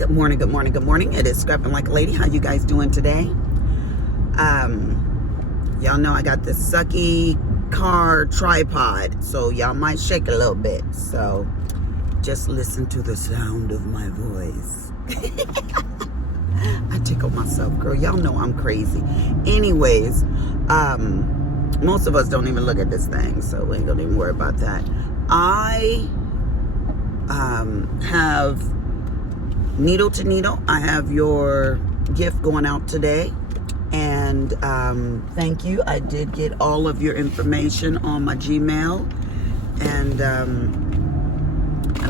Good morning, good morning, good morning. It is Scrapping Like a Lady. How you guys doing today? Y'all know I got this sucky car tripod, so y'all might shake a little bit. So just listen to the sound of my voice. I tickle myself, girl. Y'all know I'm crazy. Anyways, most of us don't even look at this thing, so we ain't gonna even worry about that. I have needle to needle. I have your gift going out today, and thank you. I did get all of your information on my Gmail, and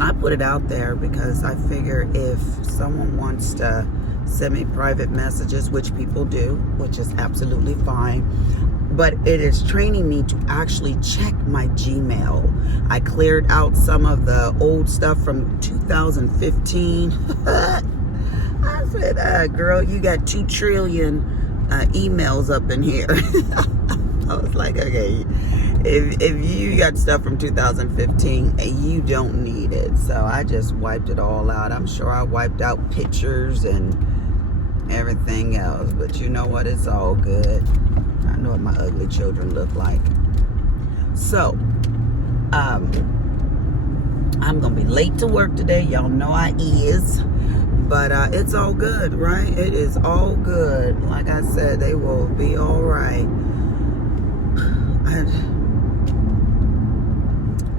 I put it out there because I figure if someone wants to send me private messages, which people do, which is absolutely fine, but it is training me to actually check my Gmail. I cleared out some of the old stuff from 2015. I said, girl, you got 2 trillion emails up in here. I was like, okay, if you got stuff from 2015, you don't need it. So I just wiped it all out. I'm sure I wiped out pictures and everything else, but you know what? It's all good. I know what my ugly children look like. So, I'm gonna be late to work today. Y'all know I is, but it's all good, right? It is all good. Like I said, they will be all right. I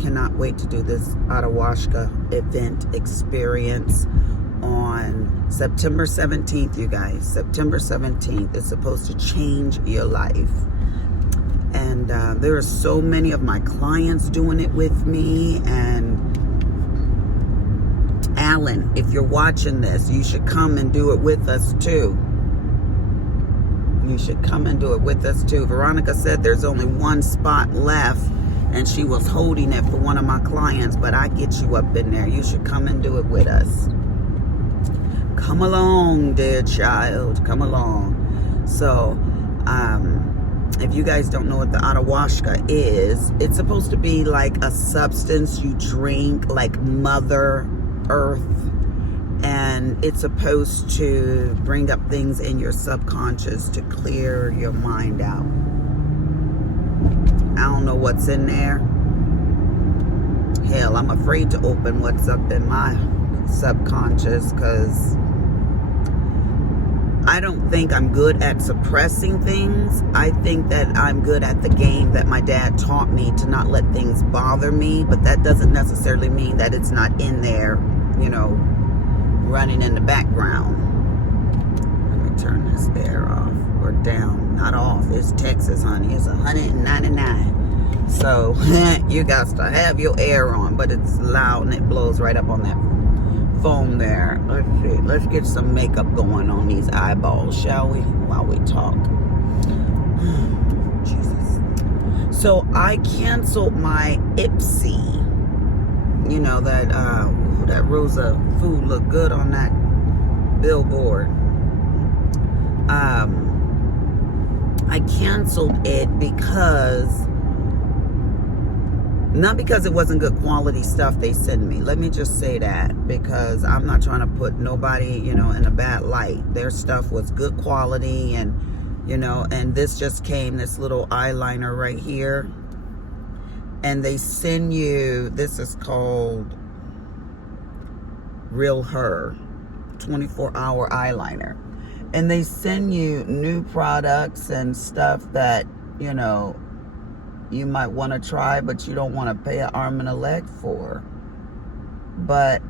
cannot wait to do this Ayahuasca event experience on September 17th, you guys. September 17th is supposed to change your life. And there are so many of my clients doing it with me. And Alan, if you're watching this, you should come and do it with us too. You should come and do it with us too. Veronica said there's only 1 spot left, and she was holding it for one of my clients, but I get you up in there. You should come and do it with us. Come along, dear child. Come along. So, if you guys don't know what the Ayahuasca is, it's supposed to be like a substance you drink, like Mother Earth. And it's supposed to bring up things in your subconscious to clear your mind out. I don't know what's in there. Hell, I'm afraid to open what's up in my subconscious because I don't think I'm good at suppressing things. I think that I'm good at the game that my dad taught me to not let things bother me, but that doesn't necessarily mean that it's not in there, you know, running in the background. Let me turn this air off or down. Not off. It's Texas, honey. It's 199. So you got to have your air on, but it's loud and it blows right up on that foam there. Let's see. Let's get some makeup going on these eyeballs, shall we? While we talk. Jesus. So I canceled my Ipsy. You know that that Rosa food looked good on that billboard. I canceled it because, not because it wasn't good quality stuff they send me. Let me just say that, because I'm not trying to put nobody, you know, in a bad light. Their stuff was good quality, and, you know, and this just came, this little eyeliner right here. And they send you, this is called Real Her 24-hour eyeliner. And they send you new products and stuff that, you know, you might want to try, but you don't want to pay an arm and a leg for. But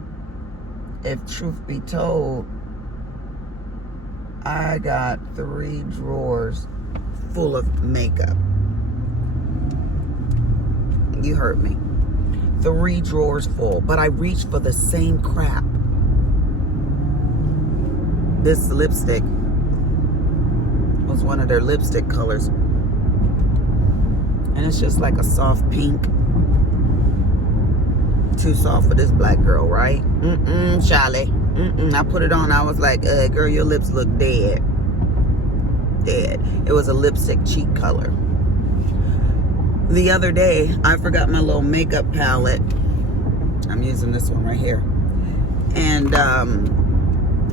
if truth be told, I got 3 drawers full of makeup. You heard me. 3 drawers full, but I reached for the same crap. This lipstick was one of their lipstick colors. And it's just like a soft pink. Too soft for this black girl, right? Charlie. I put it on. I was like, girl, your lips look dead. Dead. It was a lipstick cheek color. The other day, I forgot my little makeup palette. I'm using this one right here. And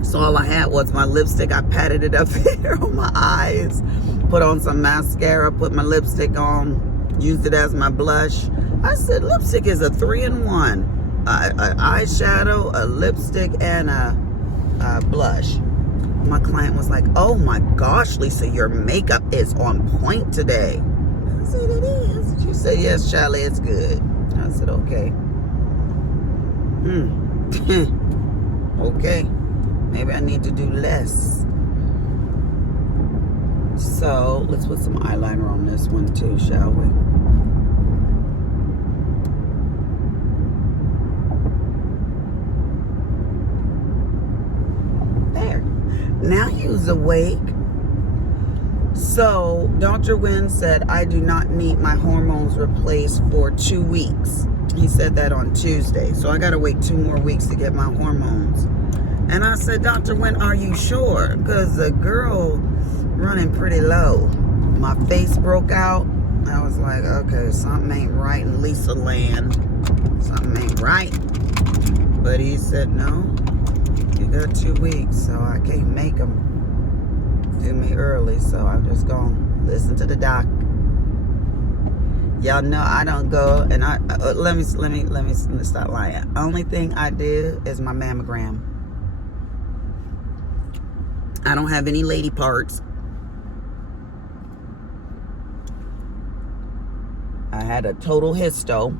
So all I had was my lipstick. I patted it up here on my eyes, put on some mascara, put my lipstick on, used it as my blush. I said lipstick is a 3-in-1. Eyeshadow, a lipstick, and a blush. My client was like, oh my gosh, Lisa, your makeup is on point today. I said, it is. She said, yes, Charlie, it's good. I said, okay. Okay. Maybe I need to do less. So let's put some eyeliner on this one too, shall we? There. Now he's awake. So Dr. Wynn said I do not need my hormones replaced for 2 weeks. He said that on Tuesday. So I got to wait 2 more weeks to get my hormones. And I said, Dr. Wynn, are you sure? Because the girl running pretty low. My face broke out. I was like, okay, something ain't right in Lisa land. Something ain't right. But he said, no, you got 2 weeks, so I can't make them do me early. So I'm just going to listen to the doc. Y'all know I don't go, and let me stop lying. Only thing I did is my mammogram. I don't have any lady parts. I had a total histo.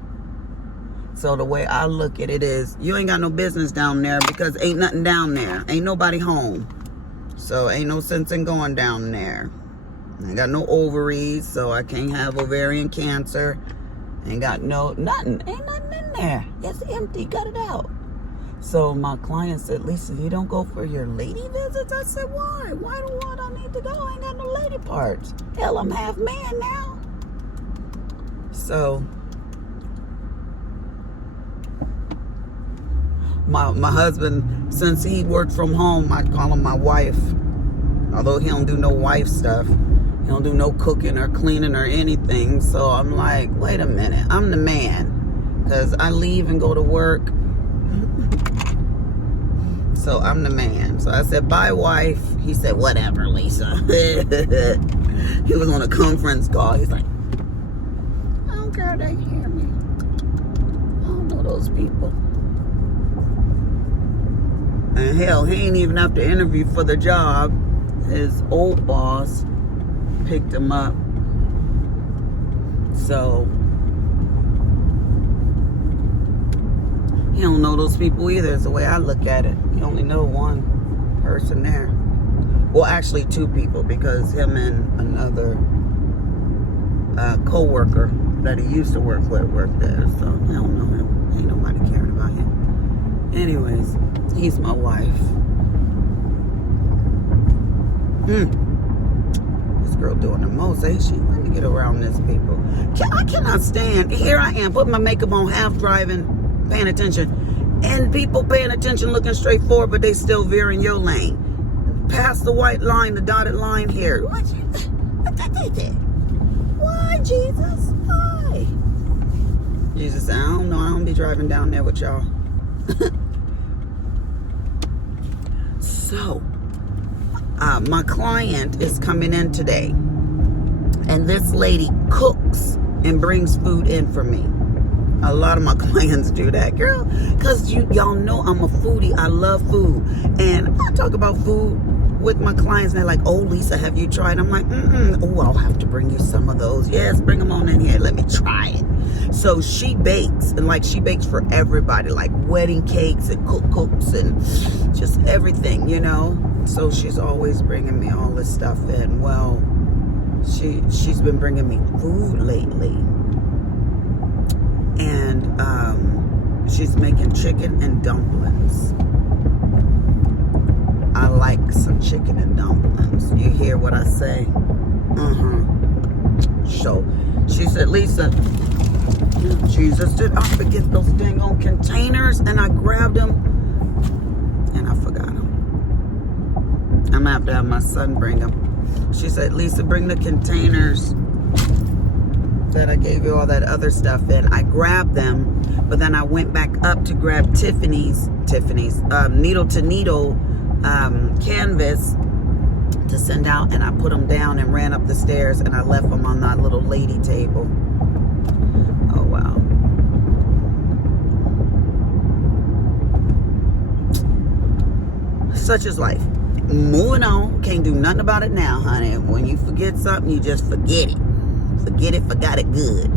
So the way I look at it is, you ain't got no business down there because ain't nothing down there. Ain't nobody home. So ain't no sense in going down there. I got no ovaries, so I can't have ovarian cancer. Ain't got nothing. Ain't nothing in there. It's empty. Cut it out. So my client said, Lisa, you don't go for your lady visits? I said, why? Why do I need to go? I ain't got no lady parts. Hell, I'm half man now. So my husband, since he worked from home, I call him my wife. Although he don't do no wife stuff. He don't do no cooking or cleaning or anything. So I'm like, wait a minute. I'm the man. Because I leave and go to work. So I'm the man. So I said, bye, wife. He said, whatever, Lisa. He was on a conference call. He's like, I don't care if they hear me. I don't know those people. And hell, he ain't even have to interview for the job. His old boss picked him up. So he don't know those people either, is the way I look at it. He only know one person there. Well, actually 2 people, because him and another co-worker that he used to work with worked there. So he don't know him. Ain't nobody caring about him. Anyways, he's my wife. This girl doing the most, ain't she? Let me get around this people. I cannot stand. Here I am, putting my makeup on, half driving, paying attention. And people paying attention, looking straight forward, but they still veering your lane. Past the white line, the dotted line here. What they did? Why, Jesus? Why? Jesus said, I don't know. I don't be driving down there with y'all. So, my client is coming in today. And this lady cooks and brings food in for me. A lot of my clients do that, girl, because y'all know I'm a foodie. I love food. And I talk about food with my clients, and they're like, oh, Lisa, have you tried? I'm like, oh, I'll have to bring you some of those. Yes, bring them on in here. Let me try it. So she bakes, and like she bakes for everybody, like wedding cakes and cooks and just everything, you know. So she's always bringing me all this stuff in. Well, she's been bringing me food lately. And she's making chicken and dumplings. I like some chicken and dumplings. You hear what I say? So she said, Lisa, Jesus, did I forget those dang on containers? And I grabbed them and I forgot them. I'm gonna have to have my son bring them. She said, Lisa, bring the containers that I gave you all that other stuff in. I grabbed them, but then I went back up to grab Tiffany's needle to needle canvas to send out, and I put them down and ran up the stairs, and I left them on that little lady table. Oh wow. Such is life. Moving on. Can't do nothing about it now, honey. When you forget something, you just forget it. Forget it, forgot it good.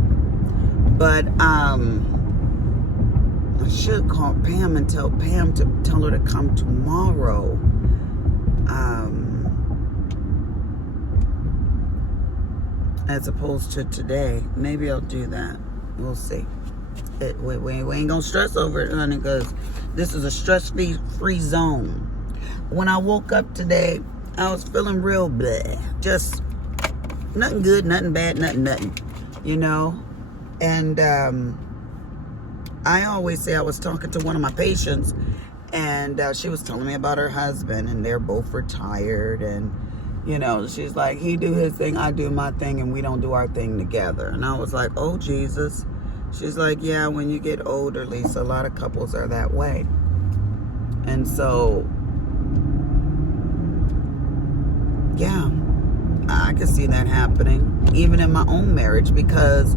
But I should call Pam and tell Pam to tell her to come tomorrow. As opposed to today. Maybe I'll do that. We'll see. We ain't gonna stress over it, honey, because this is a stress-free zone. When I woke up today, I was feeling real bleh. Just nothing good, nothing bad, nothing. You know? And I always say, I was talking to one of my patients, and she was telling me about her husband, and they're both retired, and you know, she's like, he do his thing, I do my thing, and we don't do our thing together. And I was like, oh Jesus. She's like, yeah, when you get older, Lisa, a lot of couples are that way. And so, yeah, I can see that happening, even in my own marriage, because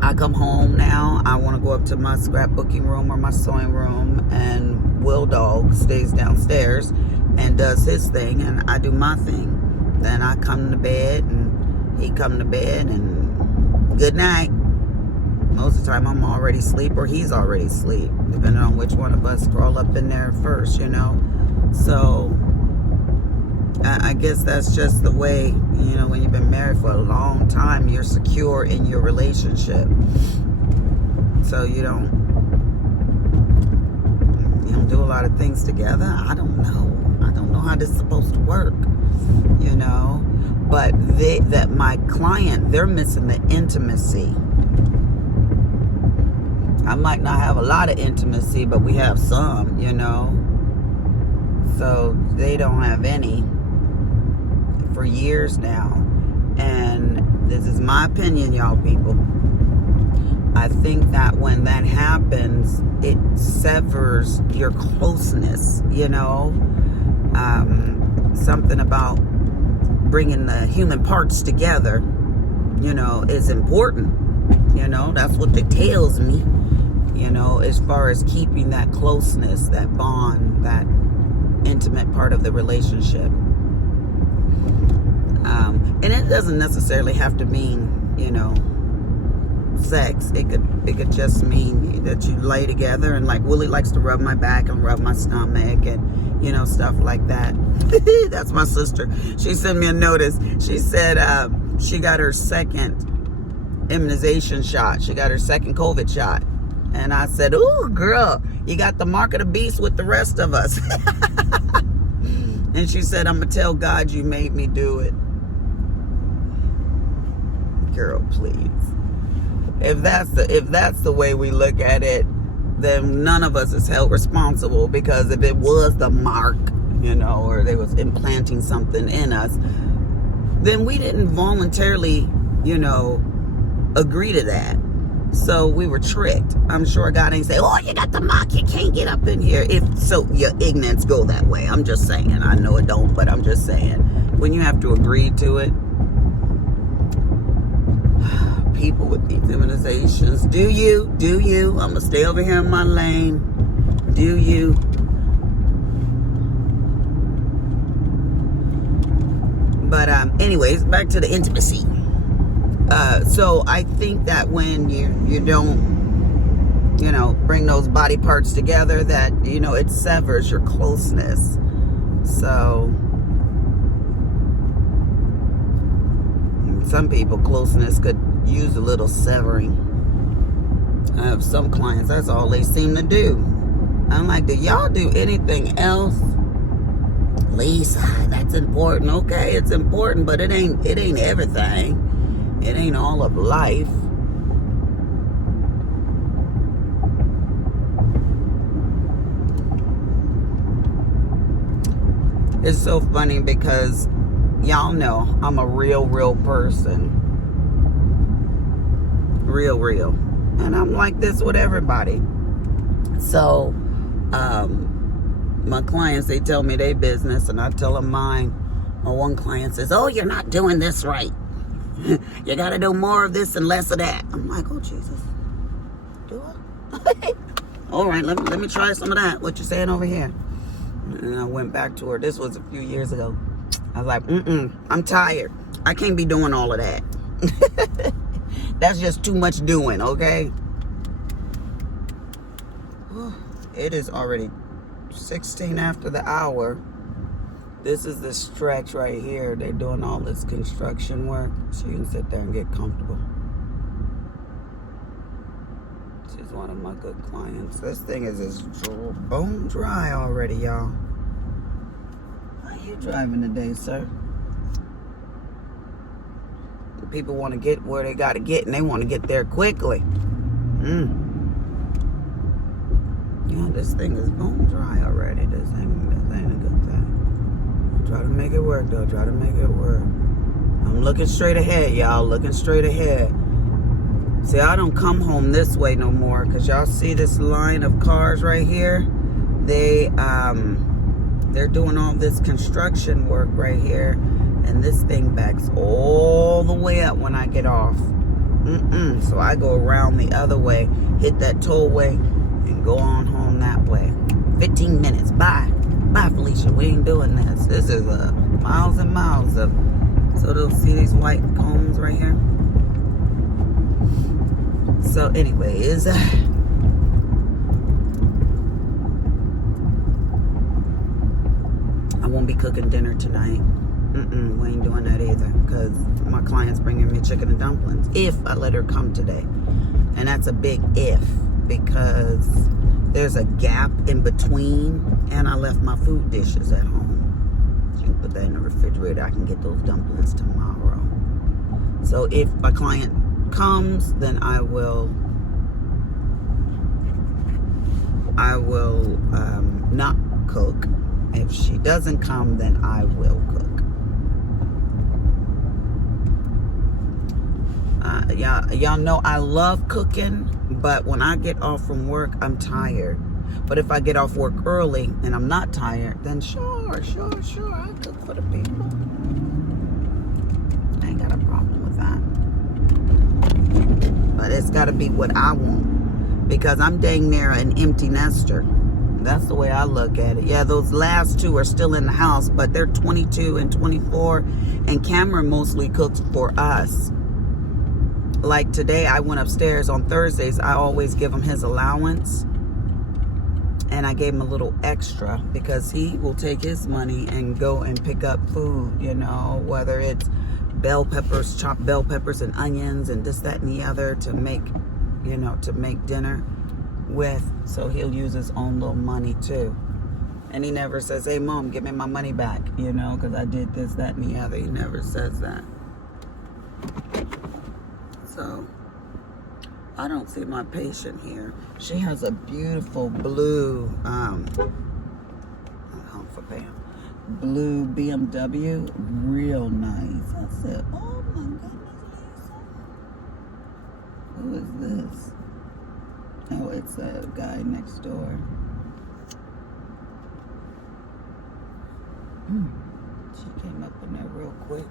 I come home now, I want to go up to my scrapbooking room or my sewing room, and Will Dog stays downstairs and does his thing, and I do my thing. Then I come to bed, and he come to bed, and good night. Most of the time I'm already asleep, or he's already asleep, depending on which one of us crawl up in there first, you know. So I guess that's just the way, you know, when you've been married for a long time, you're secure in your relationship. So you don't do a lot of things together. I don't know how this is supposed to work, you know. But that my client, they're missing the intimacy. I might not have a lot of intimacy, but we have some, you know. So they don't have any for years now. And this is my opinion, y'all people. I think that when that happens, it severs your closeness, you know. Something about bringing the human parts together, you know, is important. You know, that's what it tells me, you know, as far as keeping that closeness, that bond, that intimate part of the relationship. And it doesn't necessarily have to mean, you know, sex. It could just mean that you lay together, and like Willie likes to rub my back and rub my stomach, and you know, stuff like that. That's my sister. She sent me a notice. She said she got her second immunization shot. She got her second COVID shot. And I said, ooh, girl, you got the mark of the beast with the rest of us. And she said, I'm going to tell God you made me do it. Girl, please. If that's the way we look at it, then none of us is held responsible, because if it was the mark, you know, or they was implanting something in us, then we didn't voluntarily, you know, agree to that. So we were tricked. I'm sure God ain't say, oh, you got the mark, you can't get up in here. If so, your ignorance go that way. I'm just saying. I know it don't, but I'm just saying. When you have to agree to it, people with these immunizations, do you? I'm going to stay over here in my lane. Do you? But anyways, back to the intimacy. So I think that when you don't, you know, bring those body parts together, that, you know, it severs your closeness. So some people, closeness could use a little severing. I have some clients, that's all they seem to do. I'm like, do y'all do anything else? Lisa, that's important. Okay, it's important, but it ain't everything. It ain't all of life. It's so funny because y'all know I'm a real person. Real. And I'm like this with everybody. So, my clients, they tell me their business and I tell them mine. My one client says, oh, you're not doing this right. You got to do more of this and less of that. I'm like, oh, Jesus. Do I? All right, let me try some of that. What you saying over here? And I went back to her. This was a few years ago. I was like, I'm tired. I can't be doing all of that. That's just too much doing, okay? It is already 16 after the hour. This is the stretch right here. They're doing all this construction work, so you can sit there and get comfortable. She's one of my good clients. This thing is as bone dry already, y'all. How you driving today, sir? People want to get where they got to get, and they want to get there quickly. Yeah, this thing is bone dry already. This ain't a good thing. Try to make it work, though. Try to make it work. I'm looking straight ahead, y'all. Looking straight ahead. See, I don't come home this way no more, because y'all see this line of cars right here? They're doing all this construction work right here. And this thing backs all the way up when I get off. So I go around the other way, hit that tollway, and go on home that way. 15 minutes. Bye. Bye, Felicia. We ain't doing this. This is miles and miles of... So they'll see these white cones right here. So anyways... I won't be cooking dinner tonight. We ain't doing that either, because my client's bringing me chicken and dumplings if I let her come today. And that's a big if, because there's a gap in between, and I left my food dishes at home. So you can put that in the refrigerator. I can get those dumplings tomorrow. So if my client comes, then I will not cook. If she doesn't come, then I will cook. Y'all know I love cooking, but when I get off from work, I'm tired. But if I get off work early and I'm not tired, then sure, I cook for the people. I ain't got a problem with that. But it's got to be what I want, because I'm dang near an empty nester. That's the way I look at it. Yeah, those last two are still in the house, but they're 22 and 24, and Cameron mostly cooks for us. Like today, I went upstairs on Thursdays. I always give him his allowance, and I gave him a little extra because he will take his money and go and pick up food, you know, whether it's bell peppers, chopped bell peppers and onions and this, that, and the other to make, you know, to make dinner with. So he'll use his own little money too. And he never says, hey, Mom, give me my money back, you know, because I did this, that, and the other. He never says that. So, I don't see my patient here. She has a beautiful blue, blue BMW. Real nice. I said, oh my goodness, Lisa. Who is this? Oh, it's a guy next door. She came up in there real quick.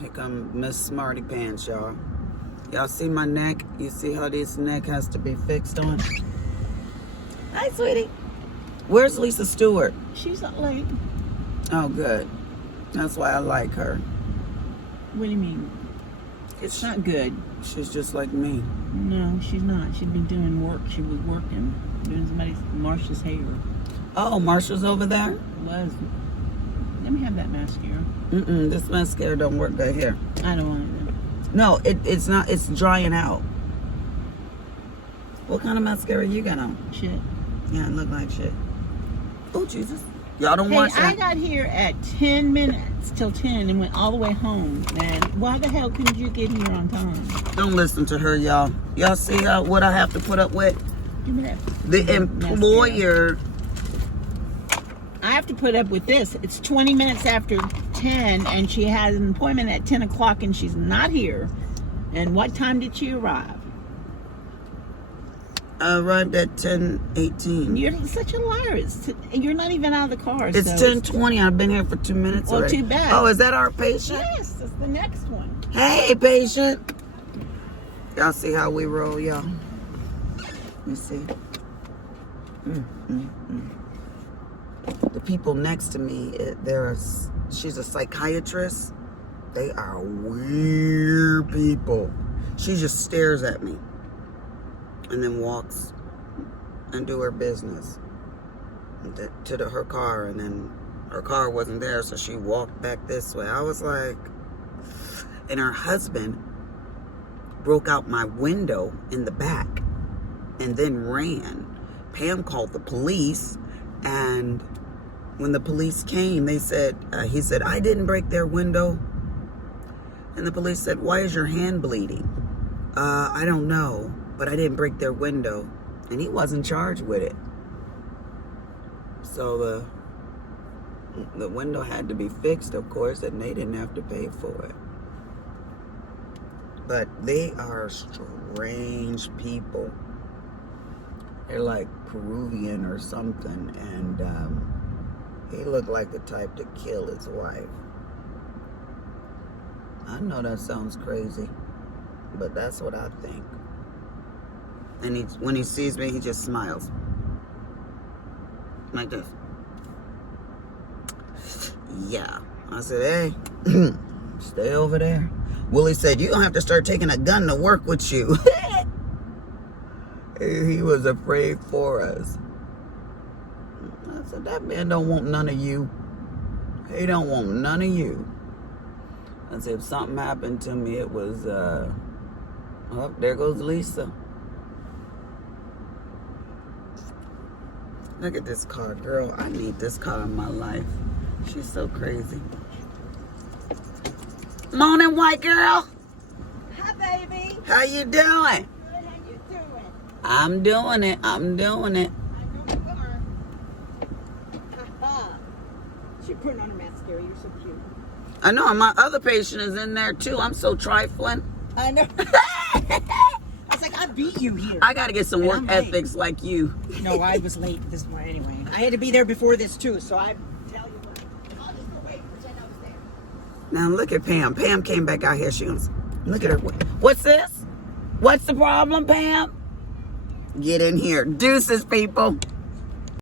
Here come Miss Smarty Pants, y'all. Y'all see my neck? You see how this neck has to be fixed on? Hi, sweetie. Where's Lisa Stewart? She's not late. Oh, good. That's why I like her. What do you mean? It's not good. She's just like me. No, she's not. She'd been doing work. She was working, doing Marsha's hair. Oh, Marsha's over there? Was. Let me have that mascara. This mascara don't work good here. I don't want it. No, it's not. It's drying out. What kind of mascara you got on? Shit. Yeah, it look like shit. Oh, Jesus. Y'all don't watch that? I got here at 10 minutes till 10 and went all the way home. And why the hell couldn't you get here on time? Don't listen to her, y'all. Y'all see what I have to put up with? Give me that. The employer... I have to put up with this. It's 20 minutes after 10 and she has an appointment at 10 o'clock and she's not here. And what time did she arrive? I arrived at 10:18. You're such a liar. You're not even out of the car. It's so 10:20. I've been here for 2 minutes Well, already. too bad. Oh, is that our patient? Yes, it's the next one. Hey, patient. Y'all see how we roll, y'all? You see? The people next to me, she's a psychiatrist. They are weird people. She just stares at me and then walks and do her business to her car, and then her car wasn't there, so she walked back this way. I was like, and her husband broke out my window in the back and then ran. Pam called the police, and when the police came, he said, I didn't break their window. And the police said, why is your hand bleeding? I don't know, but I didn't break their window. And he wasn't charged with it. So the window had to be fixed, of course, and they didn't have to pay for it. But they are strange people. They're like Peruvian or something, and he looked like the type to kill his wife. I know that sounds crazy, but that's what I think. And when he sees me, he just smiles. Like this. Yeah. I said, hey, stay over there. Willie said, you're going to have to start taking a gun to work with you. He was afraid for us. I said, that man don't want none of you. He don't want none of you. I said, if something happened to me, it was, oh, there goes Lisa. Look at this car, girl. I need this car in my life. She's so crazy. Morning, white girl. Hi, baby. How you doing? Good, how you doing? I'm doing it. I'm doing it. I know you are. Ha-ha. She's putting on a mascara. You're so cute. I know, my other patient is in there too. I'm so trifling. I know. I was like, I beat you here. I got to get some work ethics like you. No, I was late this morning anyway. I had to be there before this too, so I tell you what. I'll just go wait and pretend I was there. Now look at Pam. Pam came back out here. She goes, look at her. What's this? What's the problem, Pam? Get in here. Deuces, people.